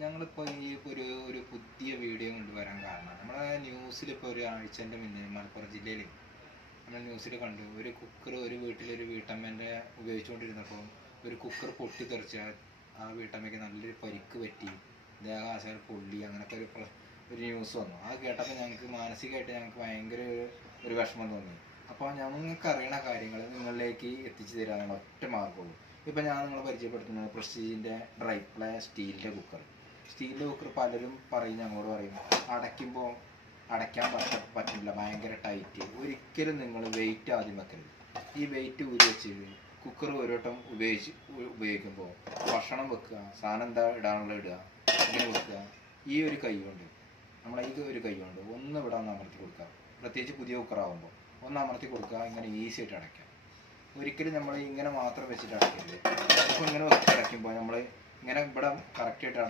ഞങ്ങളിപ്പോൾ ഈ ഒരു പുതിയ വീഡിയോ കൊണ്ടുവരാൻ കാരണം നമ്മളെ ന്യൂസിലിപ്പോൾ ഒരു ആഴ്ചൻ്റെ മുന്നേ മലപ്പുറം ജില്ലയിൽ നമ്മൾ ന്യൂസിൽ കണ്ടു ഒരു കുക്കർ ഒരു വീട്ടിലൊരു വീട്ടമ്മേൻ്റെ ഉപയോഗിച്ചുകൊണ്ടിരുന്നപ്പോൾ ഒരു കുക്കർ പൊട്ടിത്തെറിച്ച് ആ വീട്ടമ്മയ്ക്ക് നല്ലൊരു പരിക്ക് പറ്റി ദേഹാശാൽ പൊള്ളി അങ്ങനത്തെ ഒരു ന്യൂസ് വന്നു. അത് കേട്ടപ്പോൾ ഞങ്ങൾക്ക് മാനസികമായിട്ട് ഞങ്ങൾക്ക് ഭയങ്കര ഒരു വിഷമം തോന്നി. അപ്പോൾ ഞങ്ങൾക്ക് അറിയണ കാര്യങ്ങൾ നിങ്ങളിലേക്ക് എത്തിച്ചു തരാനുള്ള ഒറ്റ മാർഗമുള്ളൂ. ഇപ്പം ഞാൻ നിങ്ങളെ പരിചയപ്പെടുത്തുന്നത് പ്രസ്റ്റീജിൻ്റെ ഡ്രൈപ്ലേ സ്റ്റീലിൻ്റെ കുക്കർ പലരും പറയും, ഞങ്ങളോട് പറയും അടയ്ക്കുമ്പോൾ അടയ്ക്കാൻ പറ്റില്ല, ഭയങ്കര ടൈറ്റ്. ഒരിക്കലും നിങ്ങൾ വെയിറ്റ് ആദ്യം വെക്കരുത്. ഈ വെയിറ്റ് ഊരി വെച്ച് കുക്കർ ഒരു വട്ടം ഉപയോഗിക്കുമ്പോൾ ഭക്ഷണം വെക്കുക, സാധനം എന്താ ഇടാനുള്ള ഇടുക, ഇങ്ങനെ വെക്കുക. ഈ ഒരു കൈ കൊണ്ട് ഒരു കൈ കൊണ്ട് ഒന്ന് ഇവിടെ ഒന്ന് അമർത്തി കൊടുക്കുക. പ്രത്യേകിച്ച് പുതിയ കുക്കറാകുമ്പോൾ ഒന്ന് അമർത്തി കൊടുക്കുക. ഇങ്ങനെ ഈസി ആയിട്ട് അടയ്ക്കാം. ഒരിക്കലും നമ്മൾ ഇങ്ങനെ മാത്രം വെച്ചിട്ട് അടയ്ക്കരുത്. അപ്പോൾ ഇങ്ങനെ വെച്ച് അടയ്ക്കുമ്പോൾ നമ്മൾ ഇങ്ങനെ ഇവിടെ കറക്റ്റായിട്ട്